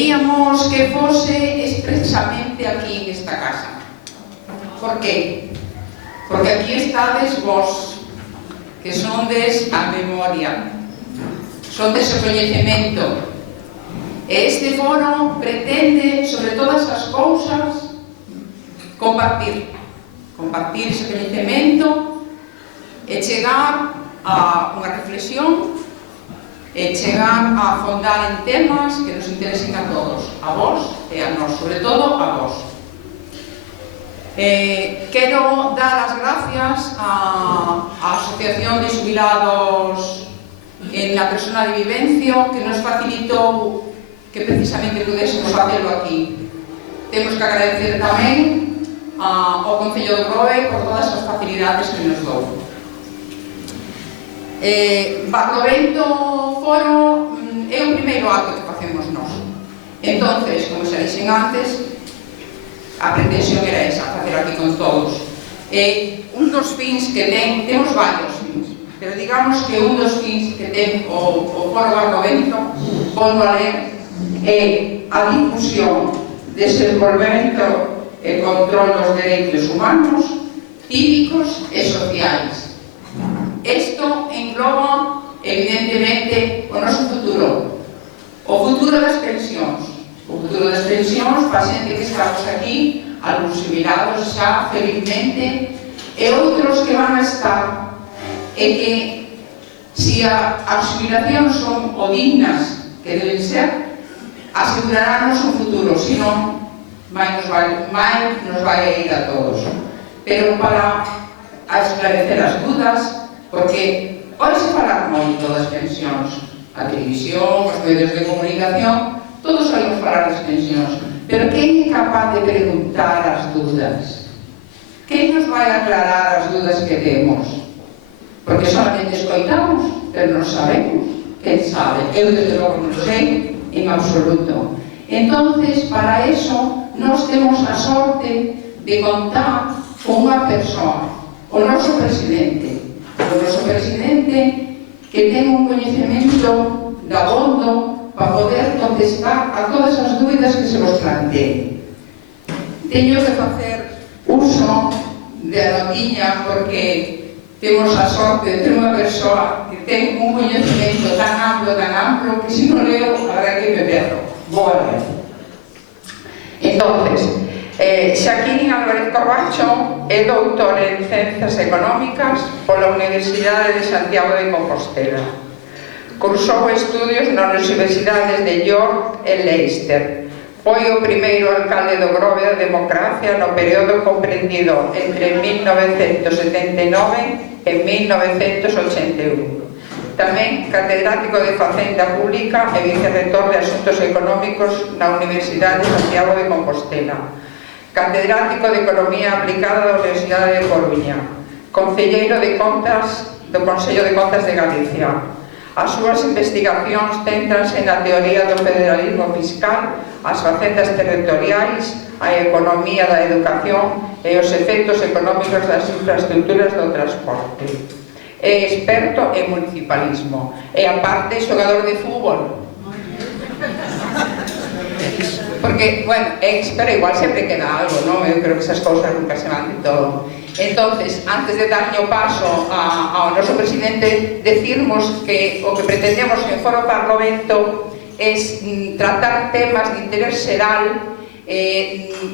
queríamos que fose expresamente aquí en esta casa. Por qué? Porque aquí estades vos, que sondes a memoria, sondes o coñecemento. E este foro pretende, sobre todas as cousas, compartir ese coñecemento e chegar a unha reflexión e chegar a afondar en temas que nos interesen a todos, a vos e a nós, sobre todo a vos. Quero dar as gracias á Asociación de Xubilados en la persona de Vivencio, que nos facilitou que precisamente pudésemos facelo aquí. Temos que agradecer tamén ao Concello de Grove por todas as facilidades que nos dou. Barlovento Foro é o primeiro acto que facemos nós. Entonces, como xa dixen antes, a pretensión era esa, facer aquí con todos. Un dos fins que temos varios fins, pero digamos que un dos fins que ten o Foro Barlovento, volvo a ler, é a difusión, desenvolvemento e control dos dereitos humanos, cívicos e sociais. Isto engloba, evidentemente, o noso futuro, o futuro das pensións. O futuro das pensións, para xente que estamos aquí, algúns jubilados xa, felizmente, e outros que van a estar, e que, se as jubilacións son o dignas que deben ser, aseguraránnos un futuro, senón mal nos vai a ir a todos. Pero para esclarecer as dudas, porque hoxe se falar moito das pensións, a televisión, os medios de comunicación, todos oímos falar das pensións, pero quen é capaz de preguntar as dudas? Quen nos vai aclarar as dudas que temos? Porque solamente escoitamos, pero non sabemos. Quen sabe? Eu desde logo non sei en absoluto. Entonces, para eso, nós temos a sorte de contar con unha persoa, o noso presidente, que ten un coñecemento dabondo para poder contestar a todas as dúbidas que se vos planteen. Teño que facer uso de a notiña porque temos a sorte de ter unha persoa que ten un coñecemento tan amplo, que se non leo, a verdade que me perdo. Vou a ler. Entonces, Xaquín Álvarez Corbacho é doutor en Ciencias Económicas pola Universidade de Santiago de Compostela. Cursou estudios nas universidades de York e Leicester. Foi o primeiro alcalde do Grove da Democracia no período comprendido entre 1979 e 1981. Tamén catedrático de Facenda Pública e vicerrector de Asuntos Económicos na Universidade de Santiago de Compostela. Catedrático de Economía Aplicada da Universidade de Coruña. Concelleiro de Contas do Consello de Contas de Galicia. As súas investigacións céntranse na teoría do federalismo fiscal, as facendas territoriais, a economía da educación e os efectos económicos das infraestructuras do transporte. É experto en municipalismo e, aparte, xogador de fútbol. Porque, bueno, pero igual sempre queda algo, non? Eu creo que esas cousas nunca se van de todo. Entonces, antes de darlle o paso ao noso presidente, decirmos que o que pretendemos en Foro Barlovento é tratar temas de interés xeral.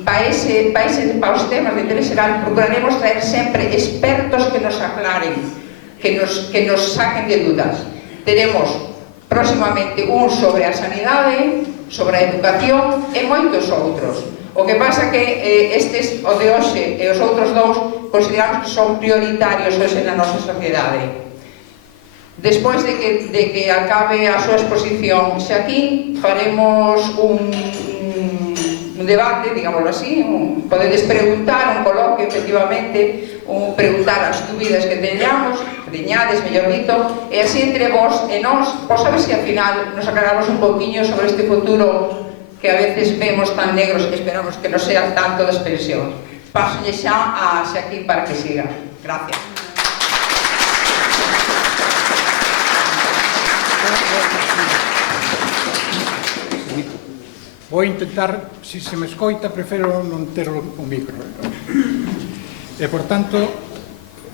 Para os temas de interés xeral procuraremos traer sempre expertos que nos aclaren, que nos saquen de dudas. Teremos próximamente un sobre a sanidade, sobre a educación e moitos outros. O que pasa que o de hoxe e os outros dous consideramos que son prioritarios hoxe na nosa sociedade. Despois de que acabe a súa exposición Xaquín, faremos un debate, digámoslo así, podedes preguntar, un coloquio, efectivamente, preguntar as dúbidas que teñades, mellor dito, e así entre vos e nós, a ver se ao final nos aclaramos un poquinho sobre este futuro que a veces vemos tan negros, que esperamos que non sea tanto das pensións. Pásolle xa a Xaquín para que siga. Gracias. Vou intentar, se se me escoita, prefiro non ter o micro. E, por tanto,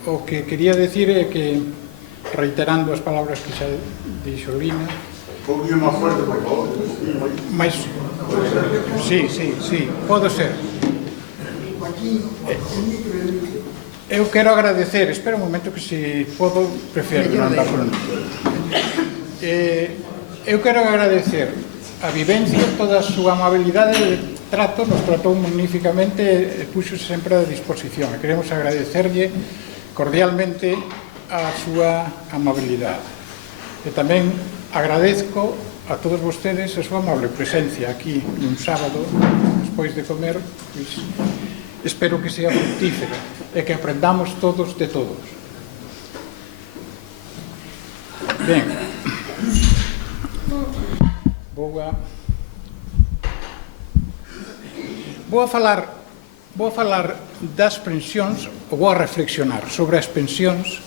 o que quería decir é que, reiterando as palabras que xa dixo Lina, Un poquinho máis fuerte, por favor. mas, sí, pode ser. Eu quero agradecer, espera un momento que se podo, prefiro non andar por un. Eu quero agradecer a vivencia, toda a súa amabilidade de trato, nos tratou magníficamente e puxo sempre a disposición. E queremos agradecerlle cordialmente a súa amabilidade. E tamén agradezco a todos vostedes a súa amable presencia aquí un sábado, despois de comer, pois, espero que sea fructífera e que aprendamos todos de todos. Ben, vou a falar das pensións, ou vou a reflexionar sobre as pensións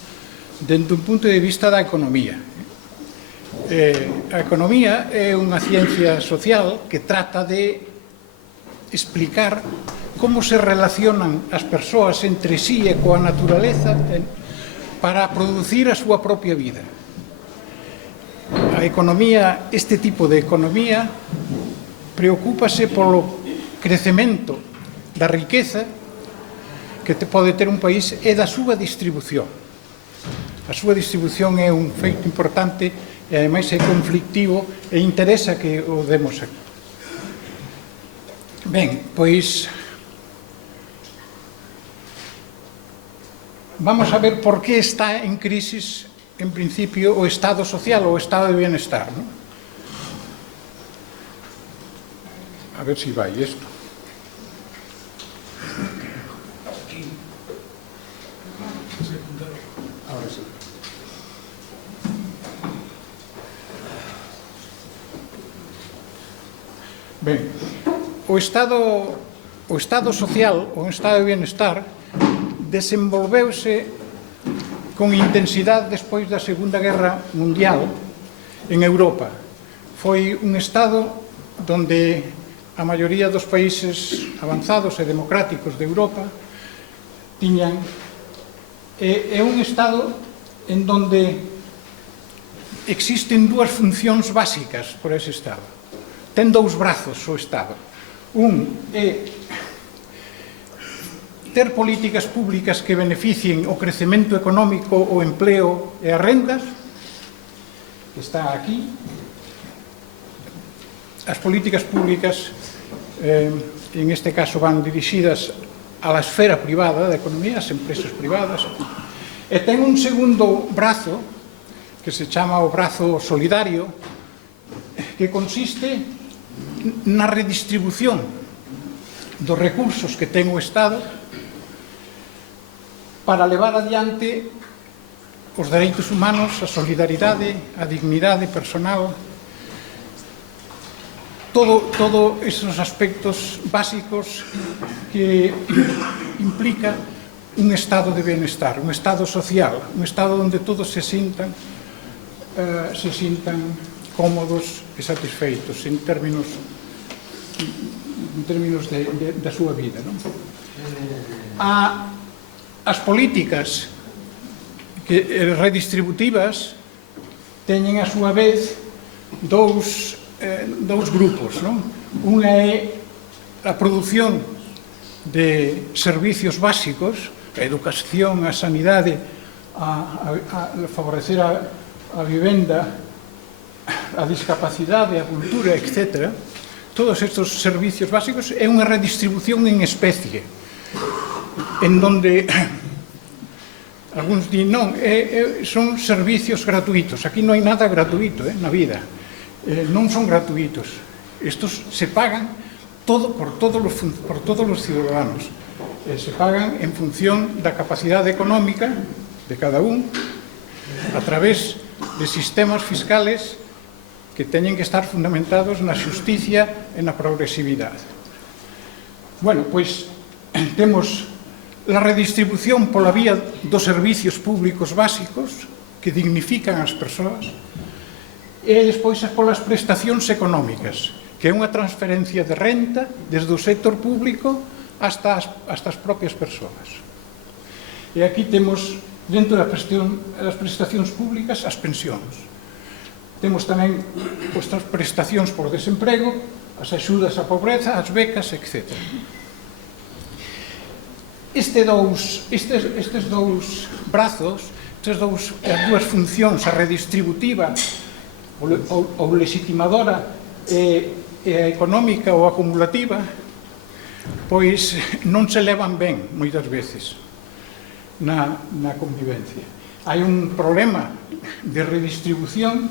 dentro dun punto de vista da economía. A economía é unha ciencia social que trata de explicar como se relacionan as persoas entre sí e coa naturaleza para producir a súa propia vida. A economía, este tipo de economía, preocúpase polo crecemento da riqueza que pode ter un país e da súa distribución. A súa distribución é un feito importante e, ademais, é conflictivo e interesa que o demos aquí. Ben, pois, vamos a ver por que está en crisis, en principio, o estado social, o estado de bienestar, ¿no? A ver si vai isto. Ahora sí. Ben, o estado social, o estado de bienestar, desenvolveuse con intensidade despois da Segunda Guerra Mundial en Europa. Foi un estado donde a maioría dos países avanzados e democráticos de Europa tiñan. É un estado en donde existen dúas funcións básicas por ese estado. Ten dous brazos o estado. Un é ter políticas públicas que beneficien o crecemento económico, o empleo e as rendas, que está aquí. As políticas públicas, en este caso, van dirixidas a la esfera privada da economía, as empresas privadas, e ten un segundo brazo, que se chama o brazo solidario, que consiste na redistribución dos recursos que ten o Estado para levar adiante os dereitos humanos, a solidaridade, a dignidade personal, todo esos aspectos básicos que implica un estado de bienestar, un estado social, un estado onde todos se sintan cómodos e satisfeitos en términos da súa vida, non? As políticas redistributivas teñen a súa vez dous grupos, non? Unha é a produción de servicios básicos, a educación, a sanidade, a favorecer a vivenda, a discapacidade, a cultura, etc. Todos estes servicios básicos é unha redistribución en especie, en donde algúns din, non, son servicios gratuitos. Aquí non hai nada gratuito na vida. Non son gratuitos. Estos se pagan por todos os ciudadanos. Se pagan en función da capacidade económica de cada un, a través de sistemas fiscales que teñen que estar fundamentados na xusticia e na progresividade. Bueno, pois temos a redistribución pola vía dos servicios públicos básicos que dignifican as persoas e despois polas prestacións económicas que é unha transferencia de renta desde o sector público hasta as propias persoas. E aquí temos, dentro das prestacións públicas, as pensións. Temos tamén as prestacións por desemprego, as axudas á pobreza, as becas, etc. Estes dous brazos, as dúas funcións, a redistributiva ou legitimadora e a económica ou acumulativa, pois non se levan ben moitas veces na convivencia. Hai un problema de redistribución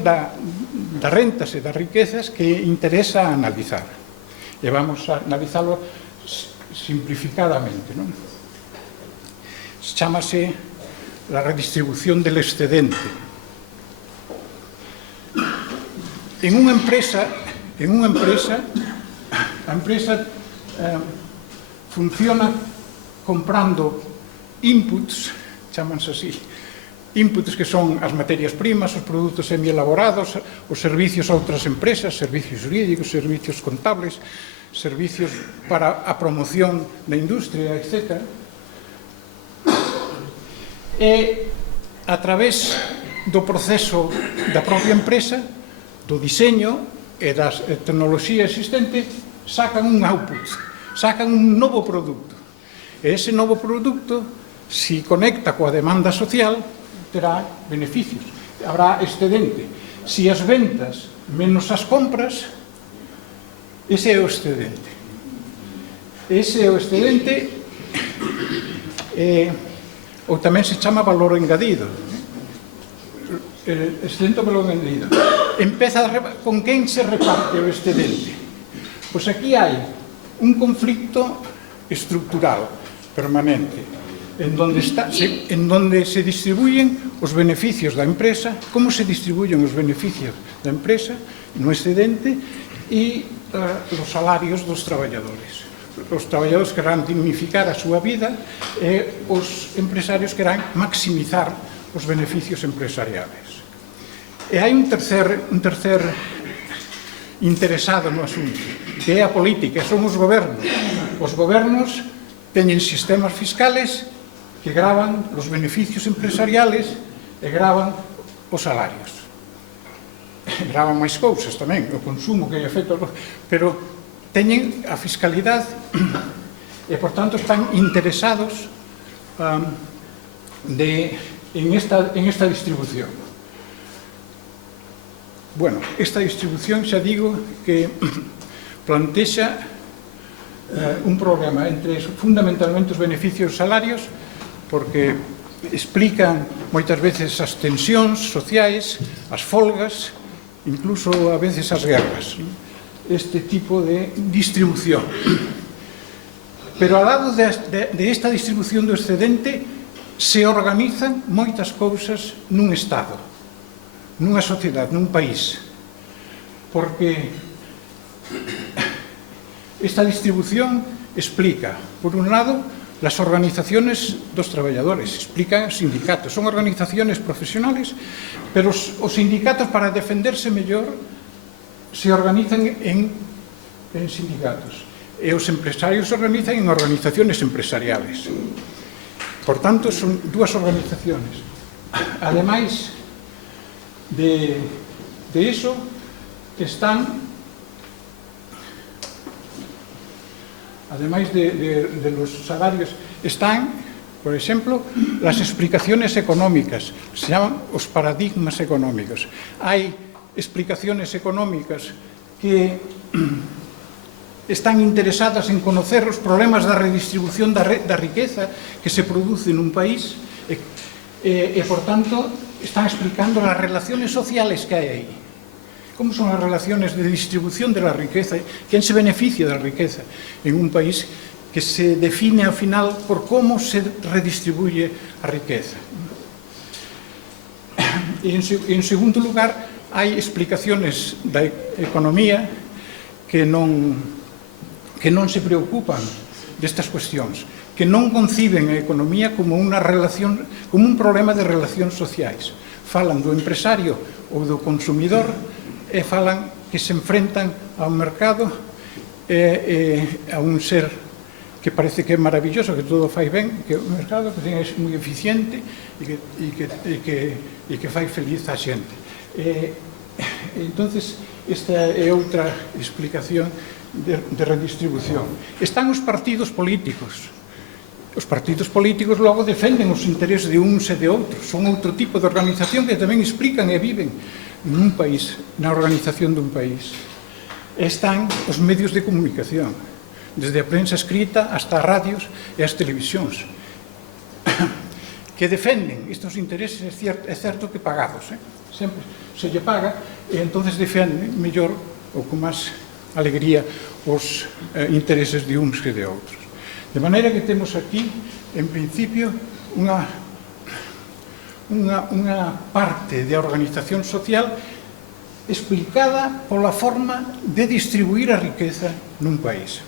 das rentas e das riquezas que interesa analizar. E vamos a analizalo simplificadamente, non? Chámase la redistribución del excedente. En unha empresa, a empresa funciona comprando inputs, chámanse así, inputs que son as materias primas, os produtos semielaborados, os servicios a outras empresas, servicios jurídicos, servicios contables, servicios para a promoción da industria, etc. E a través do proceso da propia empresa, do diseño e da tecnoloxía existente, sacan un output, sacan un novo produto. E ese novo produto, se conecta coa demanda social, terá beneficios, habrá excedente. Se as ventas menos as compras, ese é o excedente. Ese é o excedente, ou tamén se chama valor engadido. Excedente ou valor engadido. Con quen se reparte o excedente? Pois aquí hai un conflicto estructural permanente en donde se distribuyen os beneficios da empresa, como se distribuyen os beneficios da empresa no excedente e os salarios dos traballadores. Os traballadores querrán dignificar a súa vida e os empresarios querrán maximizar os beneficios empresariales. E hai un tercer interesado no asunto, que é a política, son os gobernos. Os gobernos teñen sistemas fiscales que gravan os beneficios empresariales e gravan os salarios. Gravan máis cousas tamén, o consumo que hai feito, pero teñen a fiscalidade e, por tanto, están interesados en esta distribución. Bueno, esta distribución, xa digo, que plantexa un problema entre fundamentalmente os beneficios salarios, porque explican moitas veces as tensións sociais, as folgas, incluso a veces as guerras, este tipo de distribución. Pero ao lado de esta distribución do excedente se organizan moitas cousas nun Estado, nunha sociedade, nun país, porque esta distribución explica, por un lado, las organizaciones dos traballadores, explican sindicatos, son organizaciones profesionales, pero os sindicatos, para defenderse mellor, se organizan en sindicatos, e os empresarios se organizan en organizaciones empresariales. Por tanto, son dúas organizaciones. Ademais de eso, están, además de los salarios, están, por ejemplo, las explicaciones económicas, se llaman os paradigmas económicos. Hay explicaciones económicas que están interesadas en conocer os problemas da redistribución da riqueza que se produce nun país e, por tanto, están explicando as relaciones sociales que hai aí. Como son as relaciones de distribución de la riqueza, quen se beneficia da riqueza en un país que se define ao final por como se redistribuye a riqueza. E, en segundo lugar, hai explicaciones da economía que non se preocupan destas cuestións, que non conciben a economía como unha relación, como un problema de relacións sociais. Falan do empresario ou do consumidor e falan que que se enfrentan ao mercado a un ser que parece que é maravilloso, que todo fai ben, que é un mercado que é moi eficiente e que fai feliz a xente. Entonces, esta é outra explicación de redistribución. Están os partidos políticos. Os partidos políticos logo defenden os intereses de uns e de outros. Son outro tipo de organización que tamén explican e viven nun país, na organización dun país. Están os medios de comunicación, desde a prensa escrita hasta as radios e as televisións, que defenden estes intereses, é certo que pagados, sempre se lle paga, e entonces defenden mellor ou con máis alegría os intereses de uns que de outros. De maneira que temos aquí, en principio, unha parte de organización social explicada pola forma de distribuir a riqueza nun país.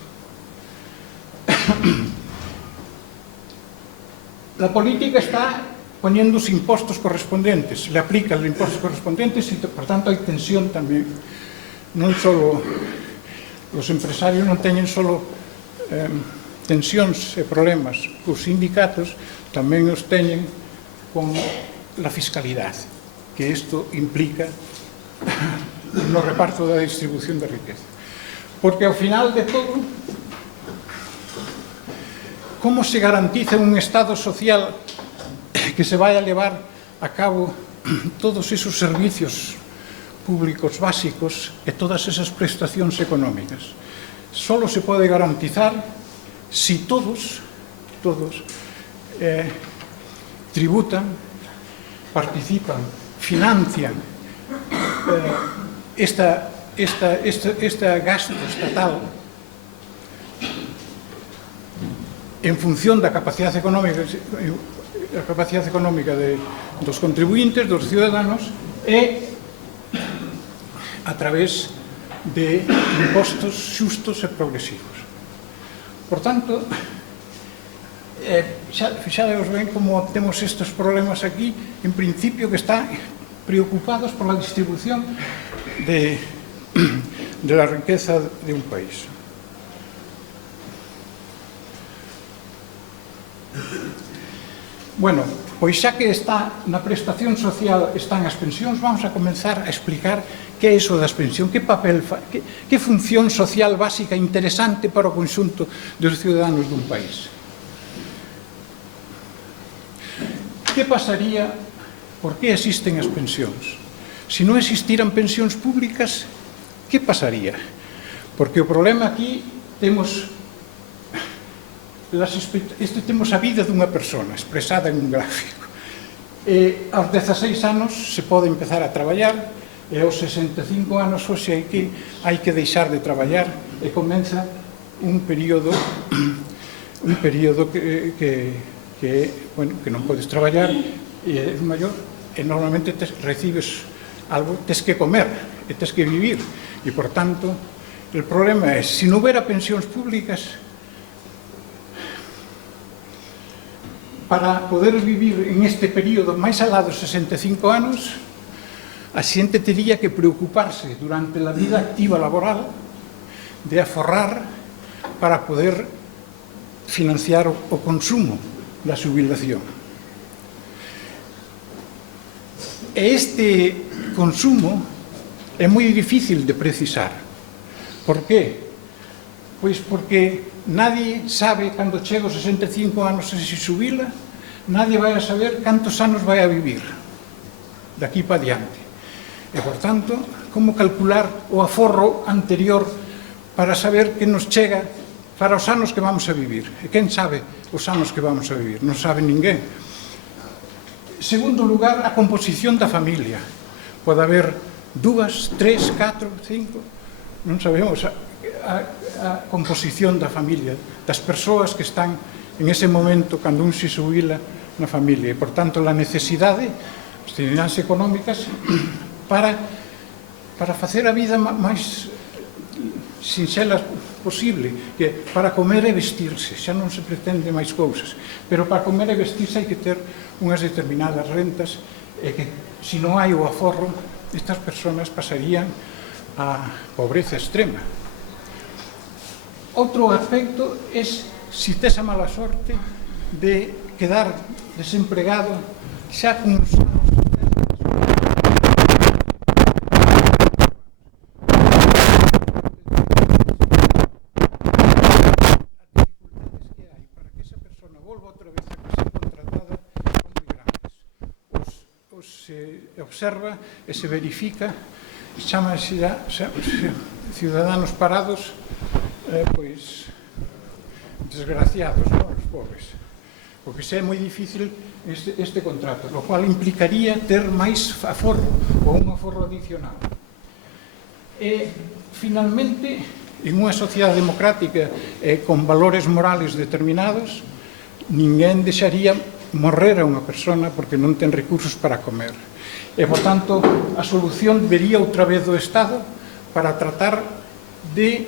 La política está poniendo os impostos correspondentes, le aplica os impostos correspondentes e, por tanto, hai tensión tamén. Non só os empresarios non teñen só tensións e problemas cos sindicatos, tamén os teñen con a fiscalidade, que isto implica no reparto da distribución da riqueza. Porque ao final de todo, como se garantiza un Estado social que se vai a levar a cabo todos esos servicios públicos básicos e todas esas prestacións económicas? Só se pode garantizar si todos tributan, participan, financian este gasto estatal en función da capacidade económica dos contribuintes, dos ciudadanos, e a través de impostos xustos e progresivos. Por tanto, fixadevos ben como temos estes problemas aquí, en principio que están preocupados por la distribución de la riqueza de un país. Bueno, pois xa que está na prestación social están as pensións, vamos a comenzar a explicar que é iso das pensións, que papel, que función social básica interesante para o conxunto dos ciudadanos dun país. Que pasaría, por que existen as pensións? Se non existiran pensións públicas, que pasaría? Porque o problema aquí temos a vida dunha persona expresada en un gráfico. Aos 16 anos se pode empezar a traballar, e aos 65 anos hoxe hai que deixar de traballar e comeza un período que non podes traballar e é maior, e normalmente recibes algo, tes que comer e tes que vivir, e por tanto el problema é, se non houbera pensións públicas, para poder vivir en este período máis alá dos 65 anos, a xente teria que preocuparse durante a vida activa laboral de aforrar para poder financiar o consumo da xubilación. E este consumo é moi difícil de precisar. Por qué? Pois porque nadie sabe cando chega aos 65 anos se xubila, nadie vai a saber cantos anos vai a vivir daqui para diante. E, por tanto, como calcular o aforro anterior para saber que nos chega para os anos que vamos a vivir? E quen sabe os anos que vamos a vivir? Non sabe ninguén. Segundo lugar, a composición da familia. Pode haber 2, 3, 4, 5, non sabemos a composición da familia, das persoas que están en ese momento cando un se xubila na familia. E, por tanto, a necesidade, as necesidades económicas, para facer a vida máis sinxela posible, que para comer e vestirse, xa non se pretende máis cousas, pero para comer e vestirse hai que ter unhas determinadas rentas, e que se non hai o aforro, estas persoas pasarían a pobreza extrema. Outro aspecto é se tes a mala sorte de quedar desempregado xa con uns anos se observa e se verifica, chamase ciudadanos parados, pois, desgraciados, non? Os pobres. Porque xa é moi difícil este contrato, lo cual implicaría ter máis aforro ou un aforro adicional. E, finalmente, en unha sociedade democrática con valores morales determinados, ninguén deixaría morrer a unha persona porque non ten recursos para comer. E, por tanto, a solución vería outra vez do Estado para tratar de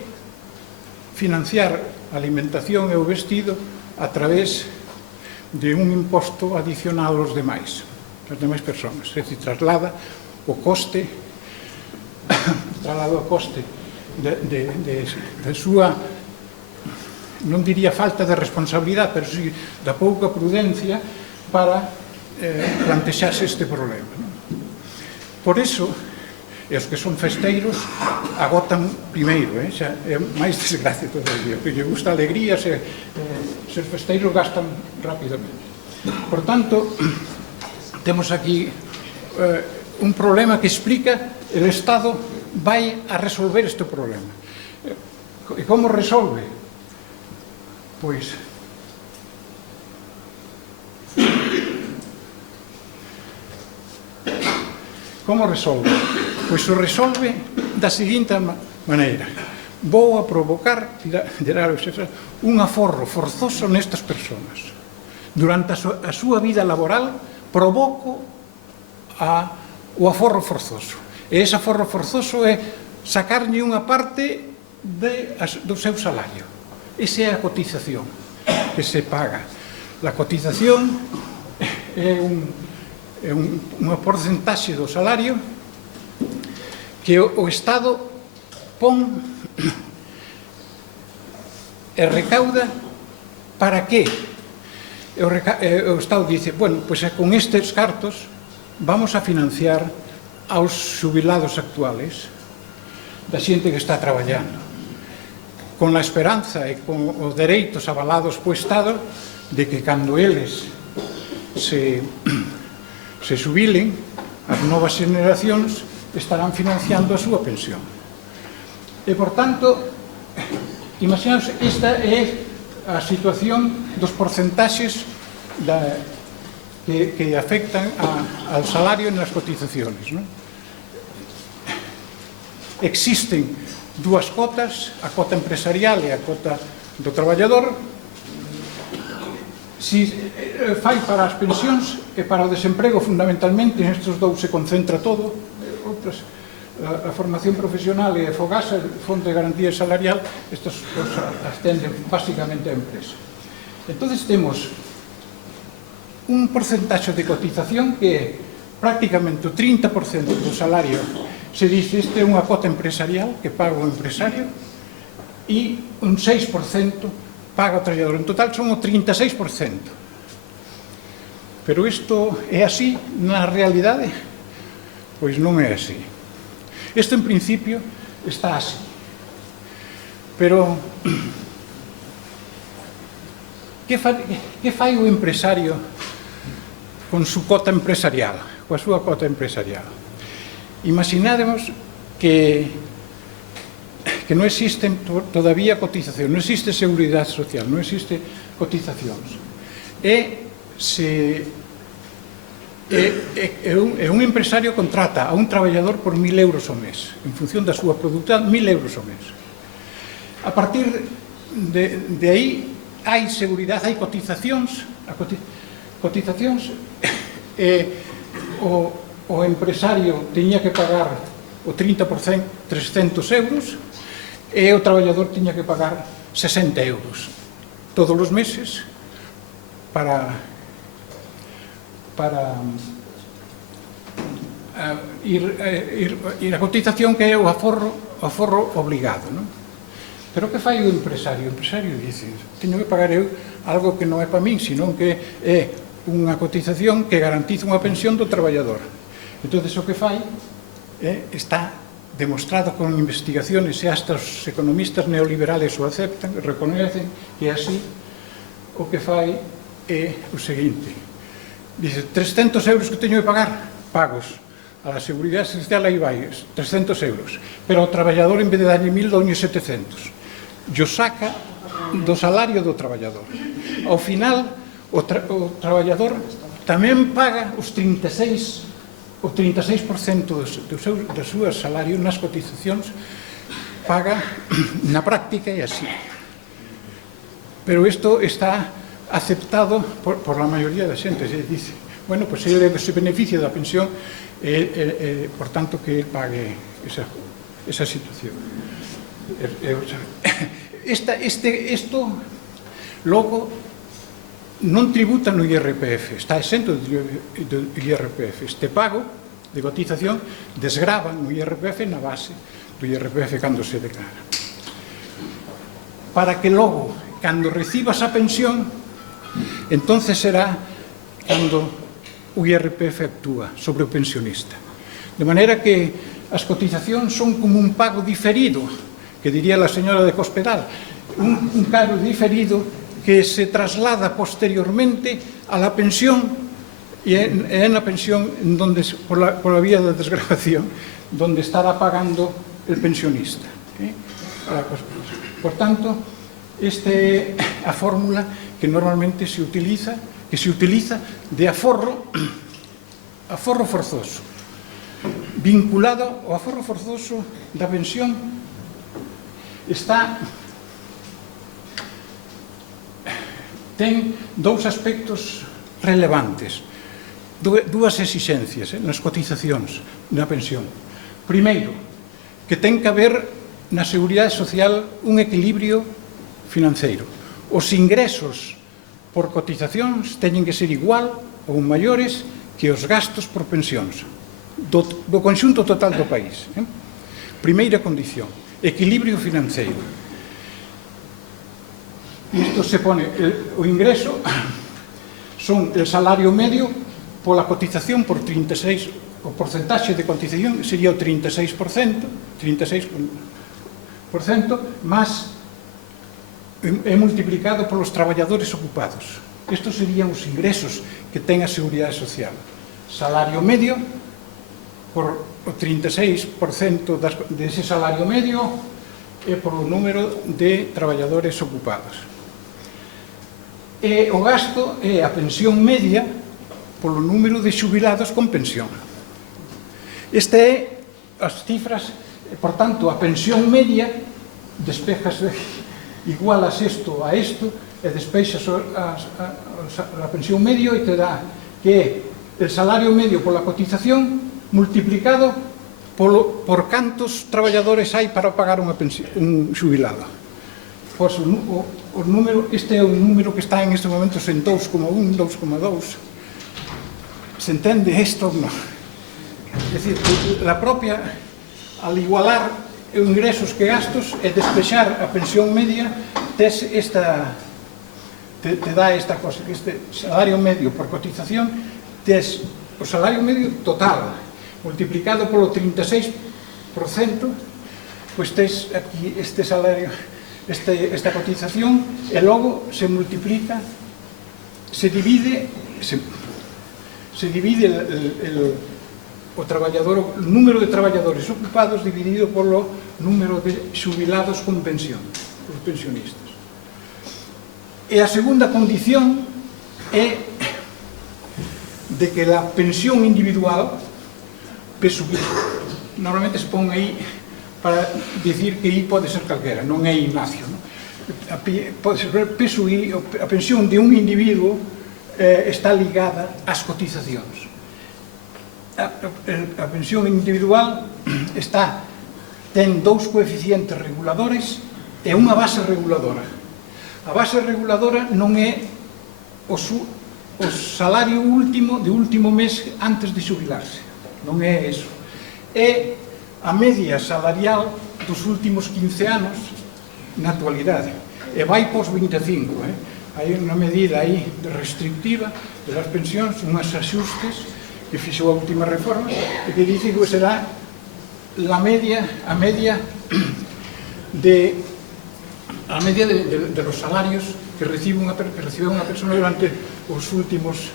financiar a alimentación e o vestido a través de un imposto adicional aos demais persoas. É dicir, traslada o coste de súa, non diría falta de responsabilidade, pero sí da pouca prudencia para plantexarse este problema. Por iso, os que son festeiros agotan primeiro, xa é máis desgracia todo o día, porque lle gusta a alegría, ser festeiros gastan rapidamente. Por tanto, temos aquí un problema que explica el Estado vai a resolver este problema. E como resolve? Pois como resolve? Pois o resolve da seguinte maneira: vou a provocar un aforro forzoso nestas persoas. Durante a súa vida laboral provoco o aforro forzoso. E ese aforro forzoso é sacarlle unha parte do seu salario. Esa é a cotización que se paga. A cotización é unha porcentaxe do salario que o Estado pon e recauda para qué? O Estado dice, bueno, pois con estes cartos vamos a financiar aos xubilados actuales, da xente que está traballando, con a esperanza e con os dereitos avalados po Estado de que cando eles se xubilen, as novas generacións estarán financiando a súa pensión. E, por tanto, imaginaos, esta é a situación dos porcentaxes que afectan ao salario nas cotizaciones. Existen dúas cotas, a cota empresarial e a cota do traballador. Si fai para as pensións e para o desemprego, fundamentalmente, nestes dous se concentra todo. Outras, a formación profesional e a FOGASA, Fondo de Garantía Salarial, estos atenden basicamente a empresa. Entón, temos un porcentaxe de cotización que é prácticamente o 30% do salario. Se dice, este é unha cota empresarial que paga o empresario e un 6% paga o traballador. En total son o 36%. Pero isto é así na realidade? Pois non é así. Isto, en principio, está así. Pero que fai o empresario con su cota empresarial, coa súa cota empresarial? Imaginádemos que non existe todavía cotización, non existe seguridade social, non existe cotizacións. E un empresario contrata a un traballador por 1.000 euros ao mes, en función da súa productividade, 1.000 euros ao mes. A partir de aí hai seguridade, hai cotizacións, o empresario tiña que pagar o 30%, 300 euros, e o traballador tiña que pagar 60 euros todos os meses para ir a cotización, que é o aforro obligado, non? Pero que fai o empresario? O empresario dice, teño que pagar eu algo que non é para min, senón que é unha cotización que garantiza unha pensión do traballador. Entón, o que fai está demostrado con investigaciones, e hasta os economistas neoliberales o aceptan, reconhecen que así o que fai é o seguinte: dice, 300 euros que teño que pagar, pagos. A la Seguridade Social aí vai, 300 euros. Pero ao traballador, en vez de darlle 1000, doulle 700. Yo saca do salario do traballador. Ao final, o traballador tamén paga os 36% dos seus salarios nas cotizacións, paga na práctica e así. Pero isto está aceptado por la mayoría da xente. Se dice, bueno, pues ele se beneficia da pensión, por tanto que pague esa situación. Isto logo non tributa no IRPF, está exento do IRPF. Este pago de cotización desgrava no IRPF na base do IRPF cando se declara. Para que logo, cando recibas a pensión, entonces será cando o IRPF actúa sobre o pensionista. De maneira que as cotizacións son como un pago diferido, que diría a señora de Cospedal, un pago diferido que se traslada posteriormente a la pensión, e é na pensión por la vía da desgravación, donde estará pagando el pensionista. Por tanto, esta é a fórmula que normalmente se utiliza de aforro forzoso, vinculado ao aforro forzoso da pensión. Ten dous aspectos relevantes, dúas exixencias nas cotizacións na pensión. Primeiro, que ten que haber na Seguridade Social un equilibrio financeiro. Os ingresos por cotizacións teñen que ser igual ou maiores que os gastos por pensións do conxunto total do país. Primeira condición, equilibrio financeiro. Isto se pone, o ingreso son el salario medio pola cotización por 36, o porcentaxe de cotización sería o 36%, máis é multiplicado polos traballadores ocupados. Estos serían os ingresos que ten a Seguridade Social. Salario medio por o 36% dese salario medio e por o número de traballadores ocupados. E o gasto é a pensión media polo número de xubilados con pensión. Esta é as cifras, por tanto, a pensión media despejase, igualas isto a isto, e despeixas a pensión medio e te dá que el salario medio pola cotización multiplicado por cantos traballadores hai para pagar un xubilado. Pois o número, este é o número que está en estes momentos en 2,1, 2,2. Se entende isto? No. É dicir, a propia, al igualar ingresos que gastos e despexar a pensión media, te dá esta cosa, que este salario medio por cotización, tes o salario medio total, multiplicado polo 36%, pois tes aquí este salario, esta cotización, e logo se multiplica, se divide o número de traballadores ocupados dividido polo número de xubilados con pensión, os pensionistas. E a segunda condición é de que a pensión individual, PSUI, normalmente se pon aí para dicir que aí pode ser calquera, non é Ignacio. Pode ser PSUI, a pensión de un individuo está ligada ás cotizacións. A pensión individual ten dous coeficientes reguladores e unha base reguladora. A base reguladora non é o salario último de último mes antes de xubilarse. non é eso. É a media salarial dos últimos 15 anos na actualidade, e vai pos 25, hai unha medida aí restrictiva das pensións, unhas axustes que fixo a última reforma e que dice que será a media de los salarios que recibe unha persona durante os últimos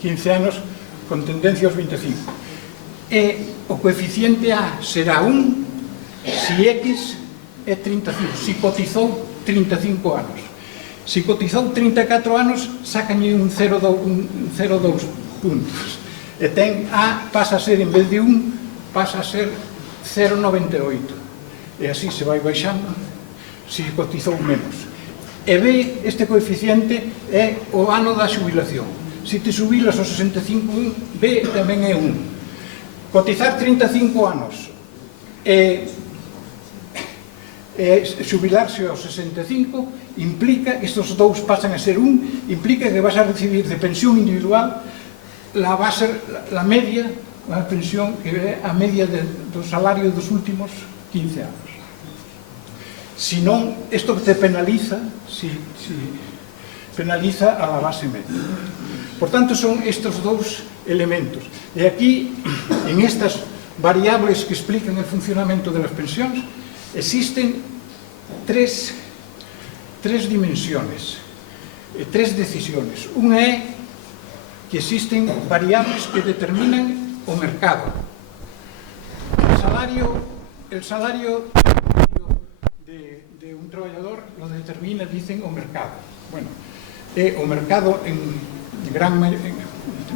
15 anos con tendencia aos 25. E o coeficiente A será 1 si X é 35, si cotizou 35 anos. Si cotizou 34 anos, sácañe un 0,2 puntos. E ten A, pasa a ser, en vez de 1, pasa a ser 0,98. E así se vai baixando si cotizou menos. E B, este coeficiente é o ano da xubilación. Se te xubilas aos 65, B tamén é 1. Cotizar 35 anos e xubilarse aos 65 implica, estes dous pasan a ser 1, implica que vas a recibir de pensión individual va a ser a media, a pensión que é a media do salario dos últimos 15 anos. Si non, isto te penaliza, penaliza a la base media. Por tanto, son estes dous elementos. E aquí, en estas variables que explican el funcionamento de las pensións, existen tres dimensiones, tres decisiones. Unha é que existen variables que determinan o mercado. El salario de un traballador lo determina, dicen, o mercado. Bueno, o mercado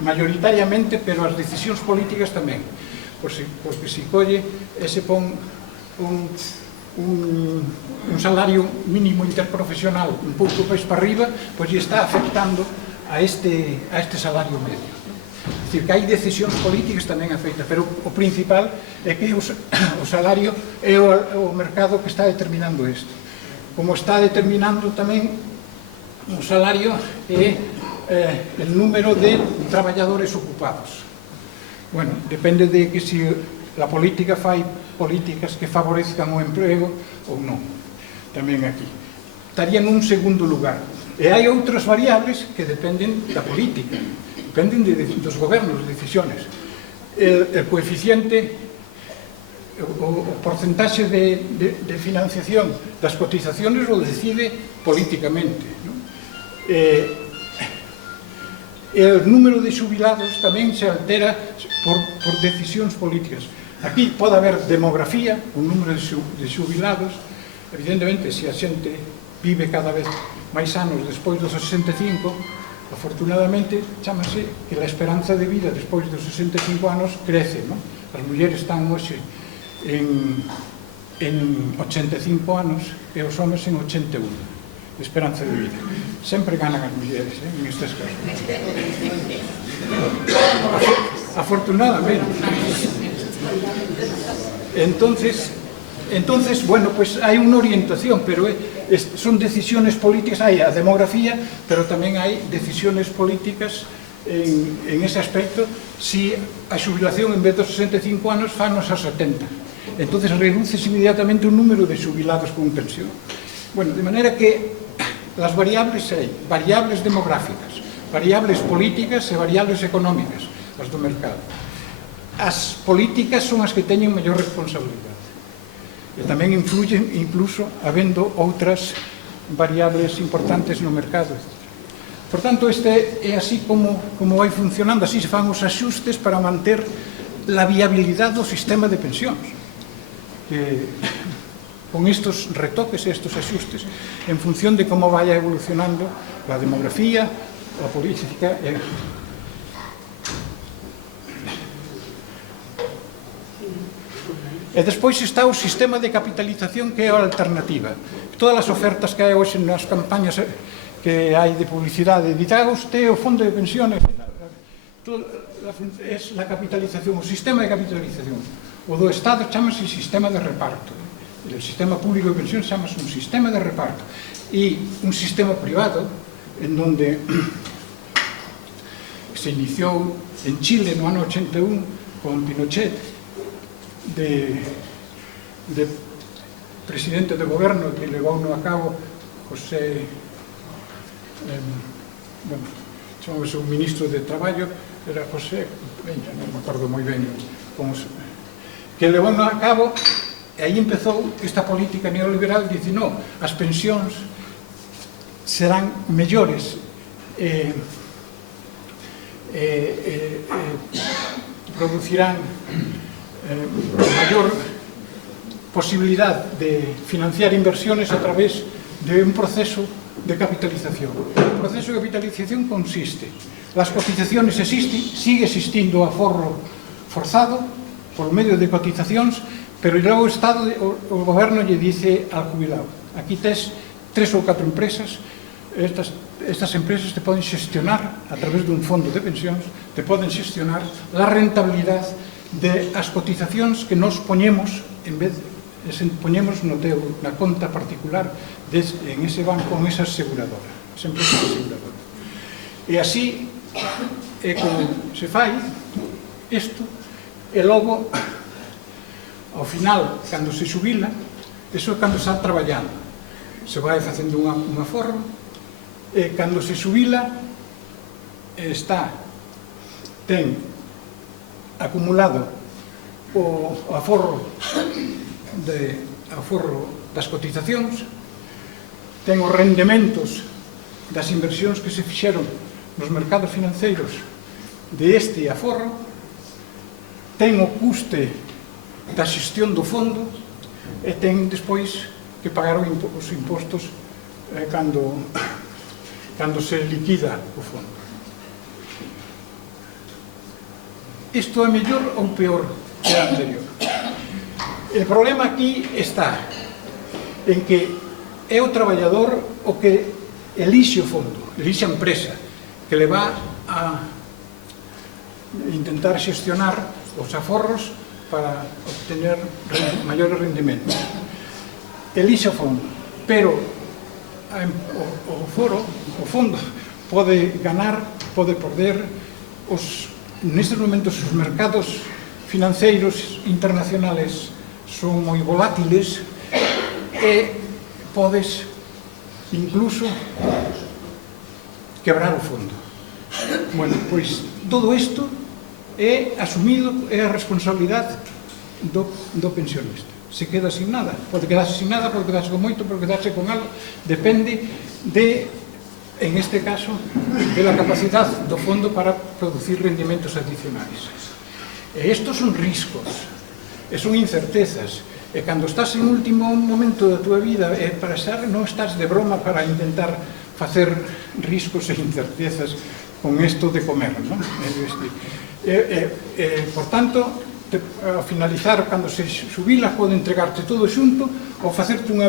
mayoritariamente, pero as decisións políticas tamén. Porque se colle e se pon un salario mínimo interprofesional un pouco máis para arriba, pois está afectando a este salario medio. É dicir, que hai decisións políticas tamén afecta, pero o principal é que o salario é o mercado que está determinando isto. Como está determinando tamén o salario é el número de traballadores ocupados. Bueno, depende de que si a política fai políticas que favorezcan o emprego ou non. Tamén aquí. Estaría nun segundo lugar. E hai outras variables que dependen da política, dependen dos gobernos, de decisiones. El coeficiente, o porcentaxe de financiación das cotizaciones lo decide políticamente. El número de xubilados tamén se altera por decisións políticas. Aquí pode haber demografía, un número de xubilados. Evidentemente, se a xente vive cada vez máis anos despois dos 65, afortunadamente, chámase que a esperanza de vida despois dos 65 anos crece, non? As mulleres están hoxe en 85 anos e os homens en 81 de esperanza de vida. Sempre ganan as mulleres, en estes casos. Afortunadamente. Entonces, bueno, pues hai unha orientación, pero son decisiones políticas, hai a demografía, pero tamén hai decisiones políticas en ese aspecto. Si a xubilación en vez dos 65 anos fanos a 70, entonces reduces inmediatamente o número de xubilados con pensión. Bueno, de manera que las variables hai variables demográficas, variables políticas e variables económicas, as do mercado. As políticas son as que teñen maior responsabilidade e tamén influyen incluso habendo outras variables importantes no mercado. Por tanto, este é así como vai funcionando, así se fan os axustes para manter a viabilidade do sistema de pensións. Con estos retoques e estos axustes, en función de como vaya evolucionando a demografía, a política. E despois está o sistema de capitalización, que é a alternativa. Todas as ofertas que hai hoxe nas campañas que hai de publicidade, usted o fondo de pensiones, é a capitalización, o sistema de capitalización. O do Estado chamase sistema de reparto. El sistema público de pensións chamase un sistema de reparto. E un sistema privado, en donde se iniciou en Chile no ano 81, con Pinochet de presidente de goberno que levou a cabo José chamamos o ministro de Traballo, era José, non me acordo moi ben que levou a cabo, e aí empezou esta política neoliberal. Dice, no, as pensións serán mellores, producirán maior posibilidad de financiar inversiones a través de un proceso de capitalización. El proceso de capitalización consiste, las cotizaciones existen, sigue existindo o aforro forzado por medio de cotizacións, pero logo o Estado, o goberno lle dice al jubilado, aquí tes 3 ou 4 empresas, estas empresas te poden xestionar a través dun fondo de pensións, te poden xestionar la rentabilidad de as cotizacións que nos poñemos en vez poñemos no teu, na conta particular en ese banco, en esa aseguradora, esa empresa aseguradora. E así é como se fai isto, e logo ao final, cando se xubila, iso é cando está traballando, se vai facendo un aforro, e cando se xubila ten acumulado o aforro das cotizacións, ten os rendementos das inversións que se fixeron nos mercados financeiros de este aforro, ten o custe da xestión do fondo e ten despois que pagar os impostos cando se liquida o fondo. Isto é mellor ou peor que a anterior? El problema aquí está en que é o traballador o que elixe o fondo, elixe a empresa que le va a intentar xestionar os aforros para obtener maiores rendimentos. Elixe o fondo, pero o fondo pode ganar, pode perder. Nestes momentos os mercados financeiros internacionales son moi volátiles e podes incluso quebrar o fondo. Bueno, pois todo isto é asumido, é a responsabilidade do pensionista. Se queda sin nada, pode quedarse sin nada, pode quedarse con moito, pode quedarse con algo, depende en este caso, de la capacidad do fondo para producir rendimentos adicionales. E estos son riscos, e son incertezas, e cando estás en último momento da tua vida, non estás de broma para intentar facer riscos e incertezas con isto de comer, non? Por tanto, ao finalizar, cando se xubila, pode entregarte todo xunto ou facerte unha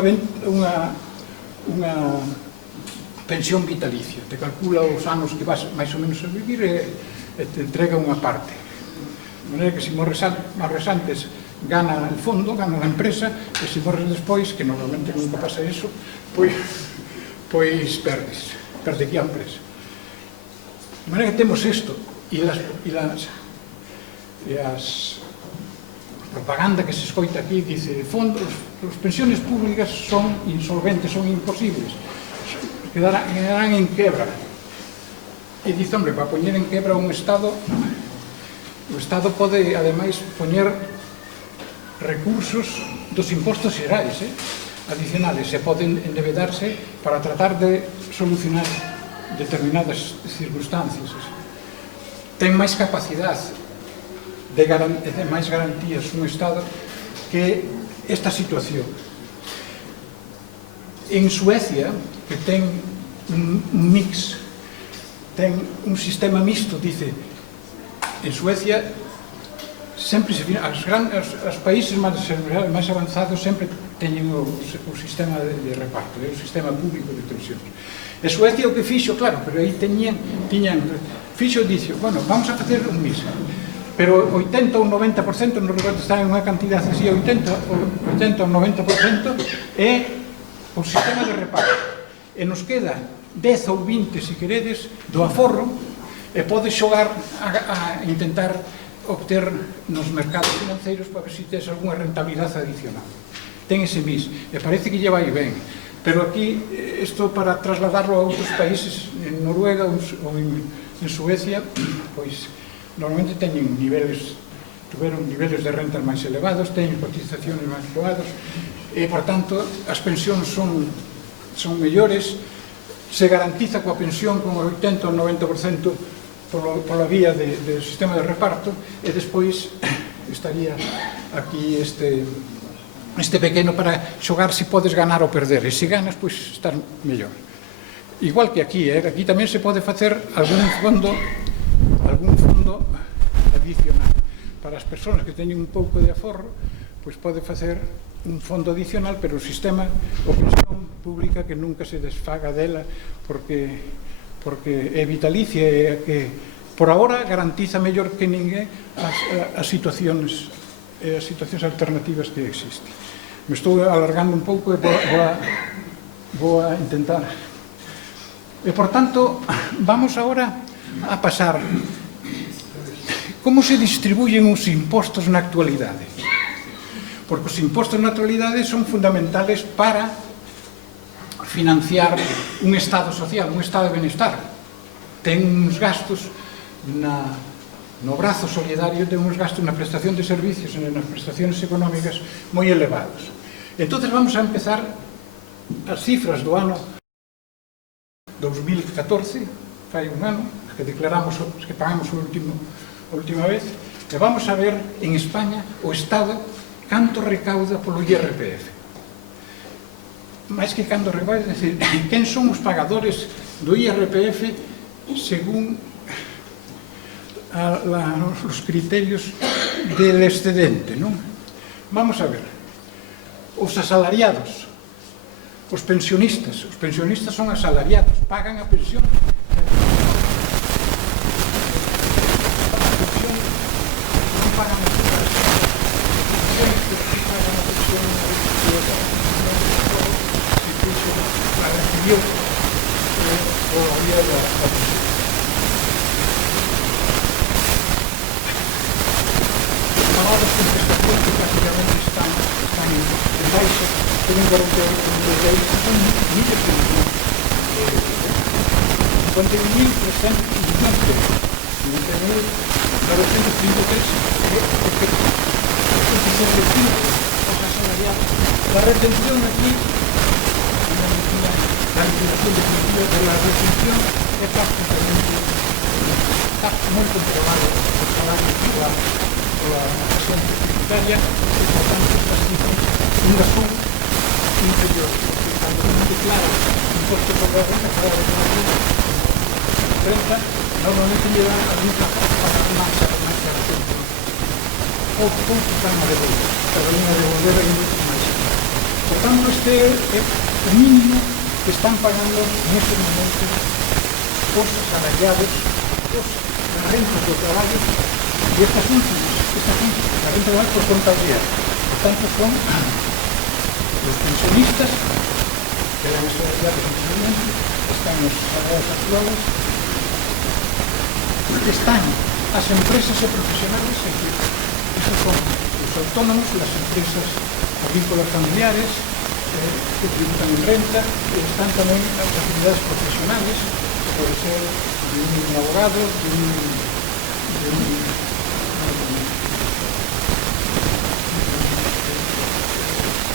pensión vitalicia. Te calcula os anos que vas máis ou menos a vivir e te entrega unha parte. De maneira que se morres antes, gana el fondo, gana a empresa, e se morres despois, que normalmente nunca pasa iso, pois perde aquí a empresa. De maneira que temos isto, e as propaganda que se escoita aquí dice, as pensiones públicas son insolventes, son imposibles, quedarán en quebra. E dice, hombre, para poñer en quebra un Estado, o Estado pode, ademais, poñer recursos dos impostos xerais, adicionales, e poden endebedarse para tratar de solucionar determinadas circunstancias. Ten máis capacidade de máis garantías un Estado que esta situación. En Suecia, que ten un mix, ten un sistema mixto, dice, en Suecia sempre os países máis avanzados sempre teñen o sistema de reparto, o sistema público de pensións. E Suecia o que fixo, claro, pero aí fixo, dice, bueno, vamos a facer un mix, pero 80 ou 90%, non recordo, está en unha cantidad así, 80 ou 90% é o sistema de reparto. E nos queda 10 ou 20, se queredes, do aforro, e pode xogar a intentar obter nos mercados financeiros para ver se tes algunha rentabilidade adicional. Ten ese MIS, e parece que lle vai ben, pero aquí, isto para trasladarlo a outros países, en Noruega ou en Suecia, pois normalmente tuveron niveles de rentas máis elevados, teñen cotizacións máis elevados, e, por tanto, as pensións son mellores, se garantiza coa pensión con 80 ou 90% pola vía do sistema de reparto, e despois estaría aquí este pequeno para xogar se podes ganar ou perder, e se ganas, pois estás mellor. Igual que aquí, aquí tamén se pode facer algún fondo adicional. Para as persoas que teñen un pouco de aforro, pois pode facer un fondo adicional, pero o sistema ou pensión pública que nunca se desfaga dela, porque é vitalicia e que por agora garantiza mellor que ninguén as situacións alternativas que existen. Me estou alargando un pouco e vou a intentar. E, por tanto, vamos agora a pasar como se distribuyen os impostos na actualidade. Porque os impostos na actualidade son fundamentales para financiar un estado social, un estado de benestar. Ten uns gastos no brazo solidario, ten uns gastos na prestación de servicios e nas prestacións económicas moi elevados. Entón, vamos a empezar as cifras do ano 2014, fai un ano, que declaramos, que pagamos a última vez, e vamos a ver en España o Estado canto recauda polo IRPF. Mais que canto recauda, é dicir, quen son os pagadores do IRPF según os criterios del excedente, non? Vamos a ver. Os asalariados, os pensionistas son asalariados, pagan a pensión. Non pagan a pensión, la recibió por la vía de la pensión. Pagados con prestacións que prácticamente están en baixa, tienen 48 millones de euros, son miles de millones de euros. 51.300 millones de euros, 91.933 los asalariados. La retención aquí, la liquidación definitiva de la retención es prácticamente, está muy controlado por salario igual por la ocasión tributaria, y por tanto estas cifras nunca son inferiores, porque cuando uno declara impuesto sobre la renta, cada vez más normalmente llevan a nunca pagar más que la renta. O poucos van a devolver, pero van a devolver aí moito máis. Por tanto, este é o mínimo que están pagando neste momento os asalariados, os rentas do traballo, e estas últimas, a renta do traballo por contabilidade. Por tanto, son os pensionistas, que eran asalariados anteriormente, están os asalariados actuales, están as empresas e profesionales, esos son os autónomos, las empresas agrícolas familiares que tributan en renta, y están tamén as actividades profesionales, que pode ser de un abogado, de un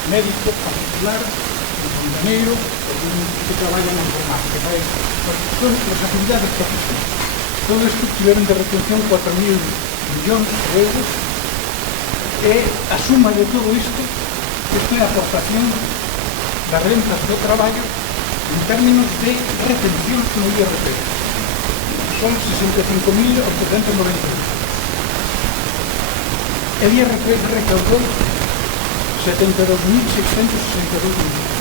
médico particular, un fontaneiro, ou de un que traballa na informática. Son as actividades profesionales. Todo isto tiveron de retención 4.000 millóns de euros, e a suma de todo isto é a aportación das rentas do traballo en términos de retención no IRPF. Son 65.891. El IRPF recaudou 72.662 millóns.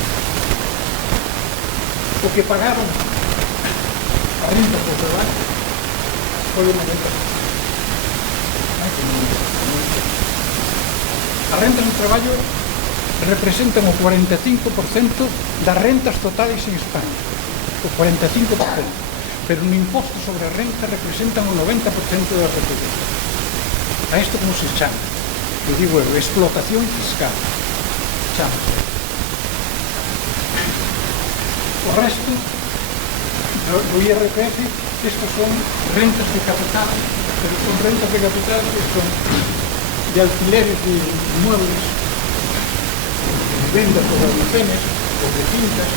O que pagaron a renta do traballo foi o 90%. A renta do traballo representan o 45% das rentas totais en España, o 45%, pero no imposto sobre a renta representan o 90% das recaudacións. A isto como se chama? Eu digo eu, explotación fiscal. Chama. O resto do IRPF, estos son rentas de capital, pero son rentas de capital que son de alquileres de inmuebles, de vendas por almacenes, ou de fincas,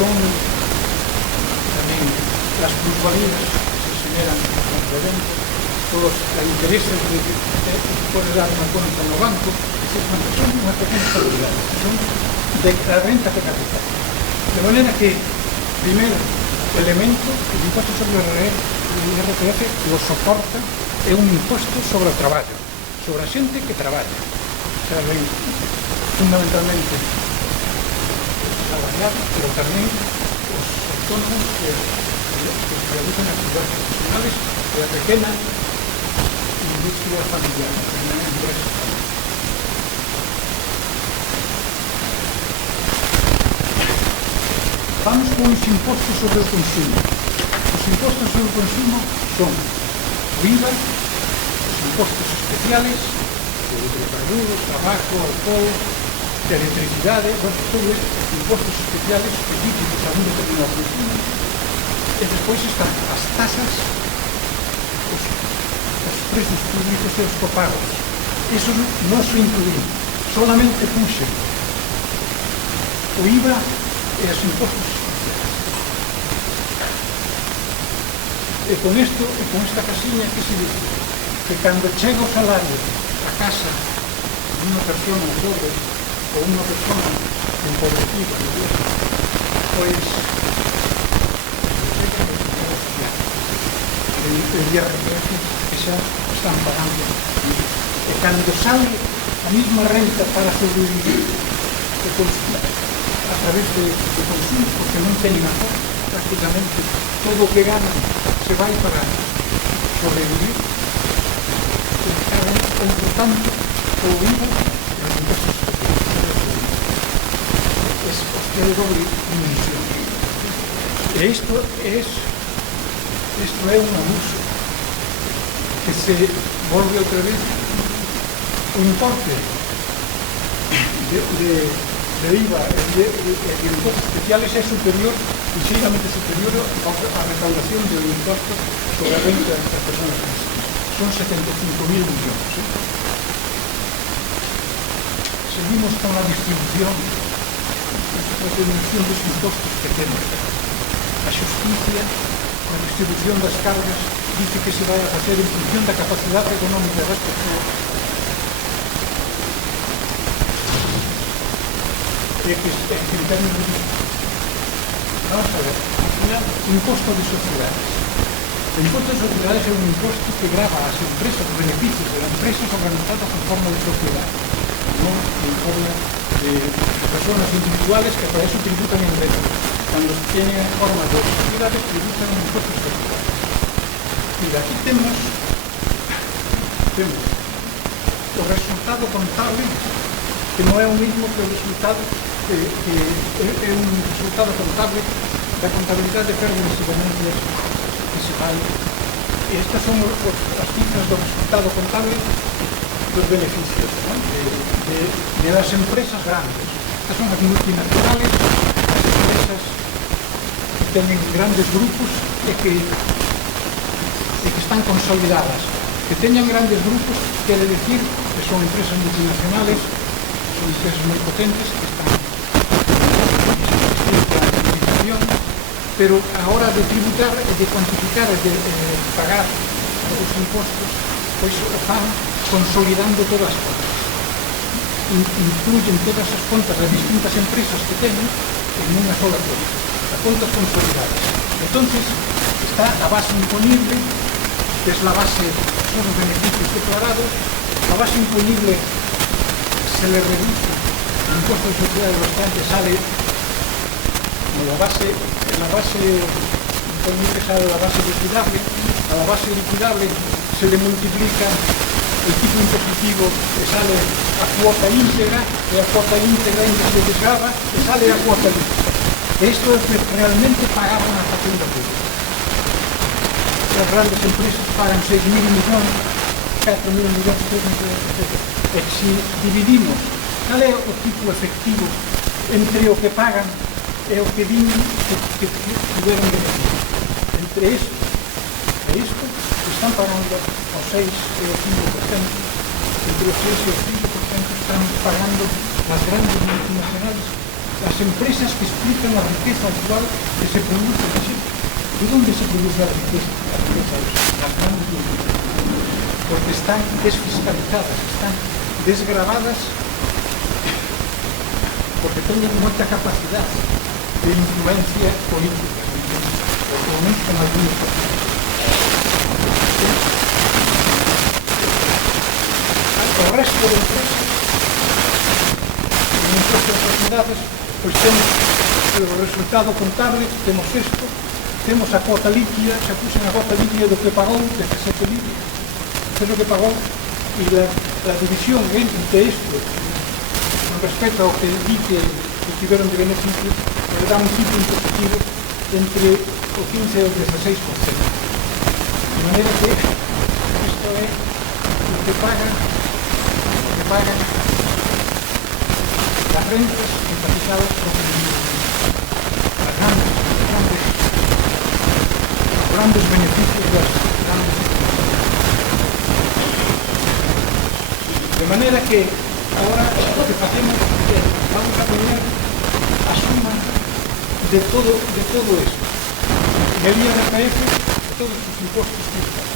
son tamén las plusvalías que se generan con reventa, todos os intereses de poder dar unha conta no banco, son unha pequena cantidad, son de la renta de capital. De manera que, primeiro elemento, el impuesto sobre el IRPF lo soporta, é un impuesto sobre o traballo, sobre a xente que traballa. O sea, ven fundamentalmente salariados, pero tamén os autónomos que realizan actividades profesionales e a pequena industria familiar, a pequena empresa. Vamos con os impostos sobre o consumo. Os impostos sobre o consumo son o IVA, os impostos especiales, de hidrocarburos, tabaco, alcohol, de electricidade, bueno, todo estes impostos especiales específicos a un determinado consumo. E despois están as tasas, os precios públicos e os copagos. Eso non se incluín, solamente puxen o IVA e os impostos especiales. E con isto, e con esta casiña, que se dice? Que cando chega o salario a casa de unha persona pobre ou unha persona empobrecida, pois el IRPF que xa están pagando. E cando sale a mesma renta para sobrevivir a través de consumo, porque non teñen a forma, prácticamente todo o que ganan se vai para sobrevivir, e por tanto o IVA e os impostos especiales é de doble dimensión. E isto é un abuso que se volve outra vez o importe de IVA e de impostos especiales é superior, ligeiramente superior á recaudación do imposto sobre a renta das persoas físicas. Son 75.000 millóns. Seguimos con a distribución dos impostos que temos. A xusticia, a distribución das cargas, dice que se vai a facer en función da capacidade económica das persoas. E que en términos de... Vamos a ver, al final, imposto de sociedades. O imposto de sociedades é un imposto que grava as empresas, os beneficios de las empresas organizadas en forma de sociedade, non en forma de personas individuales que para eso tributan en renta. Cuando tienen forma de sociedades, tributan en impuestos sociedades. Mira, aquí temos o resultado contable, que non é o mismo que o resultado que é un resultado contable da contabilidade de pérdidas e ganancias que se vai. E estas son as cifras do resultado contable dos beneficios, ¿no? de las empresas grandes. Estas son as multinacionales, as empresas que teñen grandes grupos e que están consolidadas. Que teñan grandes grupos quere decir que son empresas multinacionales, son empresas moi potentes que están pero a hora de tributar e de cuantificar e de pagar os impostos, pois o fan consolidando todas as contas. Incluyen todas as contas das distintas empresas que teñen en unha sola conta, as contas consolidadas. Entonces, está a base imponible, que es la base de todos os beneficios declarados. La base imponible se le reduce el impuesto de sociedades restante, sale la base imponible, sale la base liquidable. A la base liquidable se le multiplica el tipo impositivo que sale a cuota íntegra, e a cuota íntegra en que se desgrava e sale a cuota líquida. Esto es que realmente pagaban a facenda pública. Las grandes empresas pagan 6.000 millóns 4.000 millóns, 3.000 millóns, etc. E se dividimos cal é o tipo efectivo entre o que pagan e o que din que tiveron beneficio. Entre isto e isto, que están pagando o 6 e o 5%, entre o 6 e o 5% están pagando as grandes multinacionales, as empresas que explican a riqueza actual que se produce en Chile. ¿De dónde se produce la riqueza? Las grandes multinacionales. Porque están desfiscalizadas, están desgravadas, porque teñen moita capacidade de influencia política, ou pelo menos con algunos partidos. O resto de empresas, en nuestras sociedades, pois temos o resultado contable, temos isto, temos a cuota líquida, se puxen a cuota líquida do que pagou, 17 libras, que é o que pagou, e a división entre isto, con respecto ao que di que tiveron de beneficio, le dá un tipo impositivo entre o 15 e o 16%. De maneira que isto é o que pagan las rentas enfatizadas con los grandes beneficios de las grandes empresas. De manera que ahora lo que facemos é vamos a poner a suma de todo esto, el IRPF, de todos os impostos fiscales.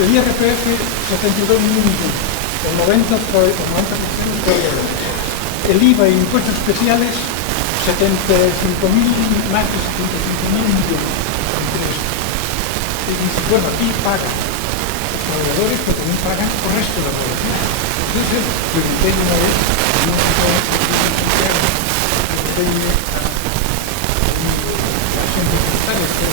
El IRPF, 72.000 millones, el 90% proveedores. El IVA y impuestos especiales, 75.000, más de 75.000 millones. Y dice, bueno, aquí pagan los proveedores, pero también pagan el resto de la población. Entonces, lo que empeño es, no se puede diferenciar, lo que empeño a simplificar esto.